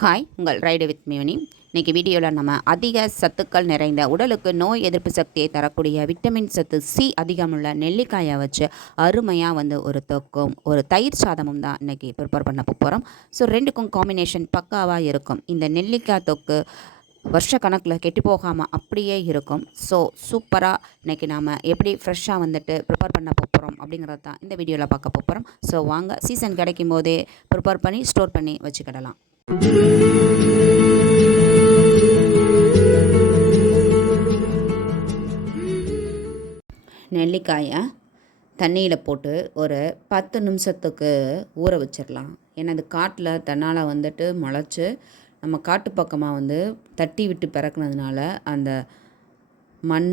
Hi, உங்கள் ride with மியூனி. இன்றைக்கி வீடியோவில் நம்ம அதிக சத்துக்கள் நிறைந்த உடலுக்கு நோய் எதிர்ப்பு சக்தியை தரக்கூடிய விட்டமின் சத்து சி அதிகமுள்ள நெல்லிக்காயை வச்சு அருமையாக ஒரு தொக்கும் ஒரு தயிர் சாதமும் தான் இன்றைக்கி ப்ரிப்பேர் பண்ண போகிறோம். ஸோ ரெண்டுக்கும் காம்பினேஷன் பக்காவாக இருக்கும். இந்த நெல்லிக்காய் தொக்கு வருஷ கணக்கில் கெட்டு போகாமல் அப்படியே இருக்கும். ஸோ சூப்பராக இன்றைக்கி நாம் எப்படி ஃப்ரெஷ்ஷாக ப்ரிப்பேர் பண்ண போகிறோம் அப்படிங்கிறது தான் இந்த வீடியோவில் பார்க்க போகிறோம். ஸோ வாங்க, சீசன் கிடைக்கும் போதே ப்ரிப்பேர் பண்ணி ஸ்டோர் பண்ணி வச்சுக்கிடலாம். நெல்லிக்காயை தண்ணியில் போட்டு ஒரு 10 நிமிஷத்துக்கு ஊற வச்சிடலாம். ஏன்னா அது காட்டில் தன்னால் முளைச்சி நம்ம காட்டு பக்கமாக தட்டி விட்டு பிறக்குனதுனால அந்த மண்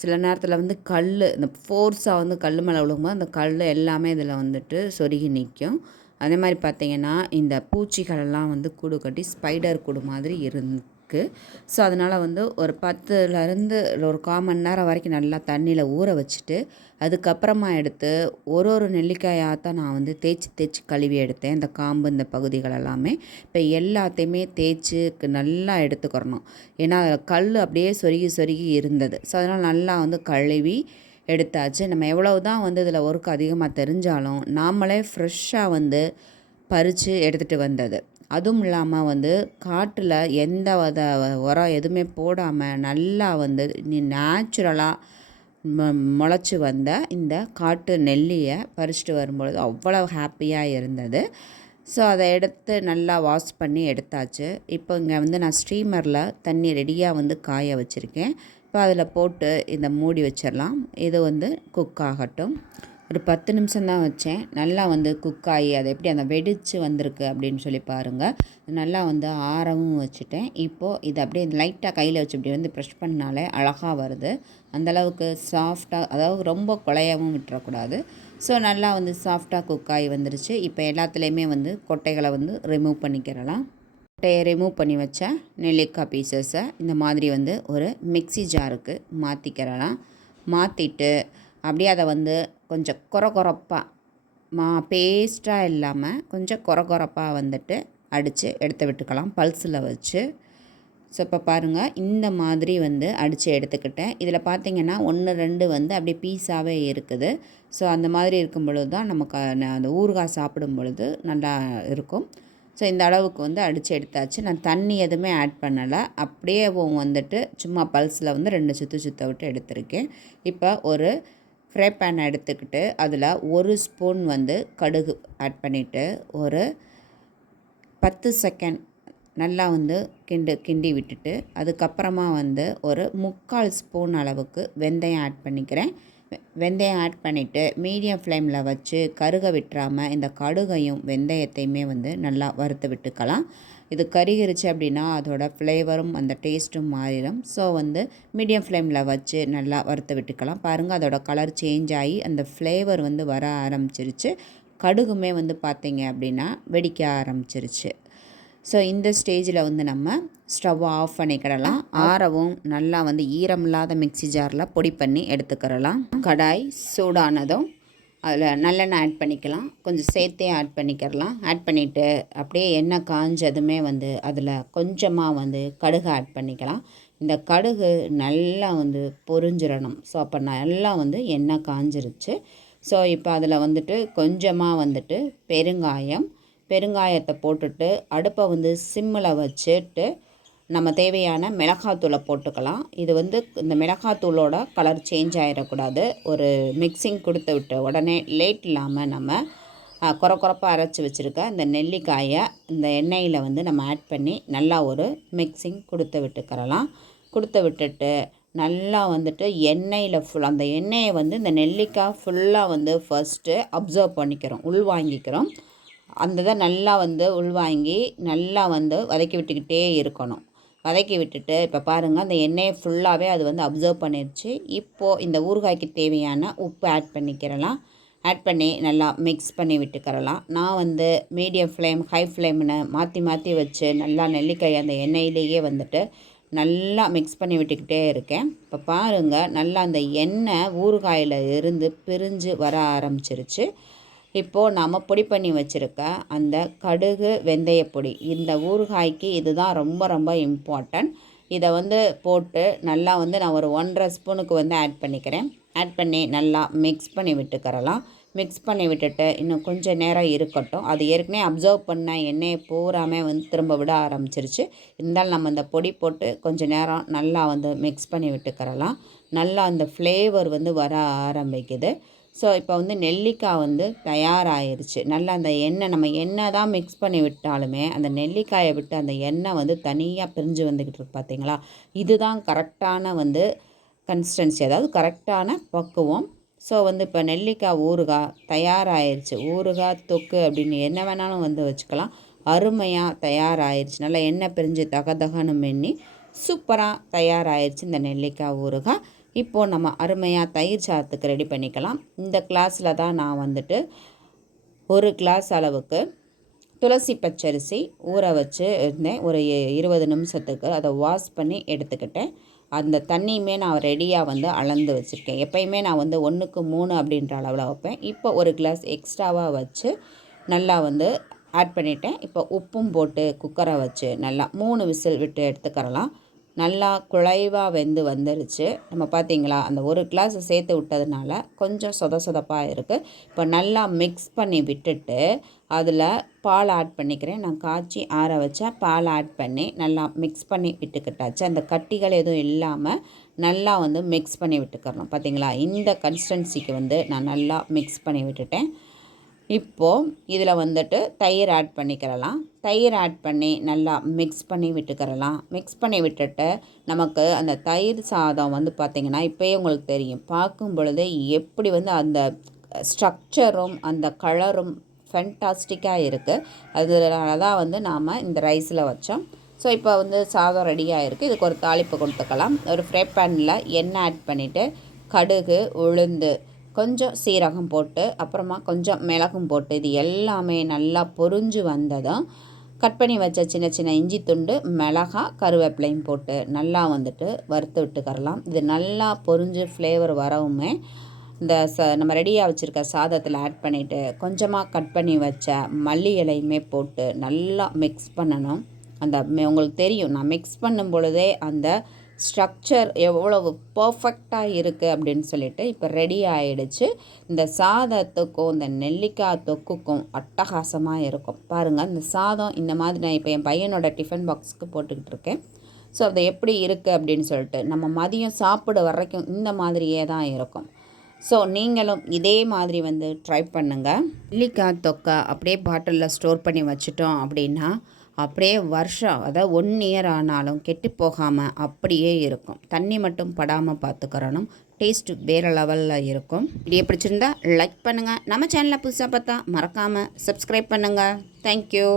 சில நேரத்தில் கல் இந்த ஃபோர்ஸாக கல் மேலே விழுகும்போது அந்த கல் எல்லாமே இதில் சொருகி நிற்கும். அதே மாதிரி பார்த்திங்கன்னா இந்த பூச்சிகளெல்லாம் கூடு கட்டி ஸ்பைடர் கூடு மாதிரி இருக்குது. ஸோ அதனால் ஒரு 10லேருந்து ஒரு 1/4 மணி நேரம் வரைக்கும் நல்லா தண்ணியில் ஊற வச்சுட்டு அதுக்கப்புறமா எடுத்து ஒரு நெல்லிக்காயாக தான் நான் தேய்ச்சி கழுவி எடுத்தேன். இந்த காம்பு இந்த பகுதிகள் எல்லாமே இப்போ எல்லாத்தையுமே தேய்ச்சி நல்லா எடுத்துக்கிறணும். ஏன்னா அதில் கல் அப்படியே சொருகி இருந்தது. ஸோ அதனால் நல்லா கழுவி எடுத்தாச்சு. நம்ம எவ்வளவு தான் இதில் ஒர்க் அதிகமாக தெரிஞ்சாலும் நாமளே ஃப்ரெஷ்ஷாக பறித்து எடுத்துகிட்டு வந்தது. அதுவும் இல்லாமல் காட்டில் எந்த உரம் எதுவுமே போடாமல் நல்லா நேச்சுரலாக முளைச்சி வந்த இந்த காட்டு நெல்லியை பறிச்சுட்டு வரும்பொழுது அவ்வளோ ஹாப்பியாக இருந்தது. ஸோ அதை எடுத்து நல்லா வாஷ் பண்ணி எடுத்தாச்சு. இப்போ இங்கே நான் ஸ்டீமரில் தண்ணி ரெடியாக காய வச்சுருக்கேன். இப்போ அதில் போட்டு இதை மூடி வச்சிடலாம். இது குக் ஆகட்டும். ஒரு 10 நிமிஷம் தான் வச்சேன். நல்லா குக் ஆகி அதை எப்படி அந்த வெடித்து வந்திருக்கு அப்படின்னு சொல்லி பாருங்கள். நல்லா ஆறவும் வச்சுட்டேன். இப்போது இதை அப்படியே லைட்டாக கையில் வச்சு இப்படி ப்ரெஷ் பண்ணாலே அழகாக வருது. அந்தளவுக்கு சாஃப்டாக, அதாவது ரொம்ப குழையவும் விட்டுறக்கூடாது. ஸோ நல்லா சாஃப்டாக குக் ஆகி வந்துருச்சு. இப்போ எல்லாத்துலேயுமே கொட்டைகளை ரிமூவ் பண்ணிக்கிறலாம். கொட்டையை ரிமூவ் பண்ணி வச்ச நெல்லிக்காய் பீசஸை இந்த மாதிரி ஒரு மிக்ஸி ஜாருக்கு மாற்றிக்கிறலாம். மாற்றிட்டு அப்படியே அதை கொஞ்சம் கொரகொரப்பாக பேஸ்ட்டாக இல்லாமல் கொஞ்சம் கொரகொரப்பாக அடித்து எடுத்து விட்டுக்கலாம் பல்ஸில் வச்சு. ஸோ இப்போ பாருங்கள், இந்த மாதிரி அடித்து எடுத்துக்கிட்டேன். இதில் பார்த்திங்கன்னா 1, 2 அப்படியே பீஸாகவே இருக்குது. ஸோ அந்த மாதிரி இருக்கும் பொழுது தான் நமக்கு அந்த ஊறுகாய் சாப்பிடும் பொழுது நல்லா இருக்கும். ஸோ இந்த அளவுக்கு அடித்து எடுத்தாச்சு. நான் தண்ணி எதுவுமே ஆட் பண்ணலை. அப்படியே சும்மா பல்ஸில் 2 சுற்ற விட்டு எடுத்திருக்கேன். இப்போ ஒரு ஃப்ரை பேன் எடுத்துக்கிட்டு அதில் 1 ஸ்பூன் கடுகு ஆட் பண்ணிவிட்டு ஒரு 10 செகண்ட் நல்லா கிண்டி விட்டுட்டு அதுக்கப்புறமா ஒரு 3/4 ஸ்பூன் அளவுக்கு வெந்தயம் ஆட் பண்ணிக்கிறேன். வெந்தயம் ஆட் பண்ணிவிட்டு மீடியம் ஃப்ளேமில் வச்சு கருக விட்டுறாமல் இந்த கடுகையும் வெந்தயத்தையுமே நல்லா வறுத்து விட்டுக்கலாம். இது கருகிருச்சு அப்படின்னா அதோட ஃப்ளேவரும் அந்த டேஸ்ட்டும் மாறிடும். ஸோ மீடியம் ஃப்ளேமில் வச்சு நல்லா வறுத்து விட்டுக்கலாம். பாருங்கள், அதோட கலர் சேஞ்ச் ஆகி அந்த ஃப்ளேவர் வர ஆரம்பிச்சிருச்சு. கடுகுமே பார்த்திங்க அப்படின்னா வெடிக்க ஆரம்பிச்சிருச்சு. ஸோ இந்த ஸ்டேஜில் நம்ம ஸ்டவ்வை ஆஃப் பண்ணிக்கிடலாம். ஆறவும் நல்லா ஈரம் இல்லாத மிக்ஸி ஜாரில் பொடி பண்ணி எடுத்துக்கிறலாம். கடாய் சூடானதும் அதில் நல்லெண்ணெய் ஆட் பண்ணிக்கலாம். கொஞ்சம் சேர்த்தே ஆட் பண்ணிக்கிறலாம். ஆட் பண்ணிவிட்டு அப்படியே எண்ணெய் காஞ்சதுமே அதில் கொஞ்சமாக கடுகு ஆட் பண்ணிக்கலாம். இந்த கடுகு நல்லா பொரிஞ்சிடணும். ஸோ அப்போ நல்லா எண்ணெய் காஞ்சிருச்சு. ஸோ இப்போ அதில் கொஞ்சமாக பெருங்காயத்தை போட்டுட்டு அடுப்பை சிம்மில் வச்சுட்டு நம்ம தேவையான மிளகாத்தூளை போட்டுக்கலாம். இது இந்த மிளகாத்தூளோட கலர் சேஞ்ச் ஆகிடக்கூடாது. ஒரு மிக்சிங் கொடுத்து விட்டு உடனே லேட் இல்லாமல் நம்ம கொரப்பாக அரைச்சி வச்சுருக்க இந்த நெல்லிக்காயை இந்த எண்ணெயில் நம்ம ஆட் பண்ணி நல்லா ஒரு மிக்சிங் கொடுத்து விட்டுக்கிறலாம். கொடுத்து விட்டுட்டு நல்லா எண்ணெயில் அந்த எண்ணெயை இந்த நெல்லிக்காய் ஃபுல்லாக ஃபர்ஸ்ட்டு அப்சர்வ் பண்ணிக்கிறோம், உள்வாங்கிக்கிறோம். அந்த இதை நல்லா உள்வாங்கி நல்லா வதக்கி விட்டுக்கிட்டே இருக்கணும். வதக்கி விட்டுட்டு இப்போ பாருங்கள், அந்த எண்ணெயை ஃபுல்லாகவே அது அப்சர்வ் பண்ணிடுச்சு. இப்போது இந்த ஊறுகாய்க்கு தேவையான உப்பு ஆட் பண்ணிக்கிறலாம். ஆட் பண்ணி நல்லா மிக்ஸ் பண்ணி விட்டுக்கிறலாம். நான் மீடியம் ஃப்ளேம் ஹை ஃப்ளேம்னு மாற்றி வச்சு நல்லா நெல்லிக்காய் அந்த எண்ணெயிலேயே நல்லா மிக்ஸ் பண்ணி விட்டுக்கிட்டே இருக்கேன். இப்போ பாருங்கள், நல்லா அந்த எண்ணெய் ஊறுகாயில் இருந்து பிரிஞ்சு வர ஆரம்பிச்சிருச்சு. இப்போது நாம் பொடி பண்ணி வச்சுருக்க அந்த கடுகு வெந்தயப்பொடி, இந்த ஊறுகாய்க்கு இதுதான் ரொம்ப ரொம்ப இம்பார்ட்டன்ட். இதை வந்து போட்டு நல்லா வந்து நான் ஒரு 1½ ஸ்பூனுக்கு வந்து ஆட் பண்ணிக்கிறேன். ஆட் பண்ணி நல்லா மிக்ஸ் பண்ணி விட்டுக்கிறலாம். மிக்ஸ் பண்ணி விட்டுட்டு இன்னும் கொஞ்சம் நேரம் இருக்கட்டும். அது ஏற்கனவே அப்சர்வ் பண்ண எண்ணெயை பூராமே வந்து திரும்ப விட ஆரம்பிச்சிருச்சு. இருந்தாலும் நம்ம இந்த பொடி போட்டு கொஞ்சம் நேரம் நல்லா வந்து மிக்ஸ் பண்ணி விட்டுக்கிறலாம். நல்லா அந்த ஃப்ளேவர் வந்து வர ஆரம்பிக்குது. ஸோ இப்போ வந்து நெல்லிக்காய் வந்து தயாராகிருச்சு. நல்லா அந்த எண்ணெய் நம்ம எண்ணெய் தான் மிக்ஸ் பண்ணி விட்டாலுமே அந்த நெல்லிக்காயை விட்டு அந்த எண்ணெய் வந்து தனியாக பிரிஞ்சு வந்துக்கிட்டு இருக்கு பார்த்தீங்களா. இதுதான் கரெக்டான வந்து கன்சிஸ்டன்சி, அதாவது கரெக்டான பக்குவம். ஸோ வந்து இப்போ நெல்லிக்காய் ஊறுகாய் தயாராகிருச்சு. ஊறுகாய் தொக்கு அப்படின்னு என்ன வேணாலும் வந்து வச்சுக்கலாம். அருமையாக தயாராகிருச்சு. நல்லா எண்ணெய் பிரிஞ்சு தகன்னு மென்னி சூப்பராக தயாராகிருச்சு இந்த நெல்லிக்காய் ஊறுகாய். இப்போது நம்ம அருமையாக தயிர் சாதத்துக்கு ரெடி பண்ணிக்கலாம். இந்த கிளாஸில் தான் நான் வந்துட்டு 1 கிளாஸ் அளவுக்கு துளசி பச்சரிசி ஊற வச்சு இருந்தேன் ஒரு 20 நிமிஷத்துக்கு. அதை வாஷ் பண்ணி எடுத்துக்கிட்டேன். அந்த தண்ணியுமே நான் ரெடியாக வந்து அளந்து வச்சுருக்கேன். எப்பயுமே நான் வந்து 1க்கு 3 அப்படின்ற அளவில் வைப்பேன். இப்போ 1 கிளாஸ் எக்ஸ்ட்ராவாக வச்சு நல்லா வந்து ஆட் பண்ணிட்டேன். இப்போ உப்பும் போட்டு குக்கரை வச்சு நல்லா 3 விசில் விட்டு எடுத்துக்கிறலாம். நல்லா குழைவாக வெந்து வந்துருச்சு. நம்ம பார்த்திங்களா, அந்த 1 கிளாஸ் சேர்த்து விட்டதுனால கொஞ்சம் சொதப்பாக இருக்குது. இப்போ நல்லா மிக்ஸ் பண்ணி விட்டுட்டு அதில் பால் ஆட் பண்ணிக்கிறேன். நான் காய்ச்சி ஆற வச்சா பால் ஆட் பண்ணி நல்லா மிக்ஸ் பண்ணி விட்டுக்கிட்டாச்சு. அந்த கட்டிகள் எதுவும் இல்லாமல் நல்லா வந்து மிக்ஸ் பண்ணி விட்டுக்கிறணும். பார்த்திங்களா, இந்த கன்சிஸ்டன்சிக்கு வந்து நான் நல்லா மிக்ஸ் பண்ணி விட்டுட்டேன். இப்போது இதில் வந்துட்டு தயிர் ஆட் பண்ணிக்கிறலாம். தயிர் ஆட் பண்ணி நல்லா மிக்ஸ் பண்ணி விட்டுக்கிறலாம். மிக்ஸ் பண்ணி விட்டுட்டு நமக்கு அந்த தயிர் சாதம் வந்து பார்த்திங்கன்னா இப்போயே உங்களுக்கு தெரியும், பார்க்கும் பொழுதே எப்படி வந்து அந்த ஸ்ட்ரக்சரும் அந்த கலரும் ஃபென்டாஸ்டிக்காக இருக்குது. அதனால தான் வந்து நாம் இந்த ரைஸில் வச்சோம். ஸோ இப்போ வந்து சாதம் ரெடியாக இருக்குது. இதுக்கு ஒரு தாளிப்பு கொடுத்துக்கலாம். ஒரு ஃப்ரை பேனில் எண்ணெய் ஆட் பண்ணிவிட்டு கடுகு, உளுந்து, கொஞ்சம் சீரகம் போட்டு அப்புறமா கொஞ்சம் மிளகும் போட்டு இது எல்லாமே நல்லா பொரிஞ்சு வந்ததும் கட் பண்ணி வச்ச சின்ன சின்ன இஞ்சி துண்டு, மிளகாய், கருவேப்பிலையும் போட்டு நல்லா வந்துட்டு வறுத்து விட்டுக்கரலாம். இது நல்லா பொரிஞ்சு ஃப்ளேவர் வரவுமே இந்த நம்ம ரெடியாக வச்சுருக்க சாதத்தில் ஆட் பண்ணிவிட்டு கொஞ்சமாக கட் பண்ணி வச்ச மல்லி இலையுமே போட்டு நல்லா மிக்ஸ் பண்ணணும். அந்த உங்களுக்கு தெரியும், நான் மிக்ஸ் பண்ணும் பொழுதே அந்த ஸ்ட்ரக்சர் எவ்வளவு பர்ஃபெக்டாக இருக்குது அப்படின்னு சொல்லிட்டு இப்போ ரெடி ஆகிடுச்சு. இந்த சாதத்துக்கும் இந்த நெல்லிக்காய் தொக்குக்கும் அட்டகாசமாக இருக்கும். பாருங்கள், இந்த சாதம் இந்த மாதிரி நான் இப்போ என் பையனோட டிஃபன் பாக்ஸுக்கு போட்டுக்கிட்டு இருக்கேன். ஸோ அது எப்படி இருக்குது அப்படின்னு சொல்லிட்டு நம்ம மதியம் சாப்பிட வரைக்கும் இந்த மாதிரியே தான் இருக்கும். ஸோ நீங்களும் இதே மாதிரி வந்து ட்ரை பண்ணுங்கள். நெல்லிக்காய் தொக்கை அப்படியே பாட்டிலில் ஸ்டோர் பண்ணி வச்சுட்டோம் அப்படின்னா அப்படியே வருஷம், அதாவது 1 இயர் ஆனாலும் கெட்டு போகாமல் அப்படியே இருக்கும். தண்ணி மட்டும் படாமல் பார்த்துக்கிறணும். டேஸ்ட்டு வேறு லெவலில் இருக்கும். வீடியோ பிடிச்சிருந்தா லைக் பண்ணுங்கள். நம்ம சேனலை புதுசாக பார்த்தா மறக்காமல் சப்ஸ்கிரைப் பண்ணுங்கள். தேங்க்யூ.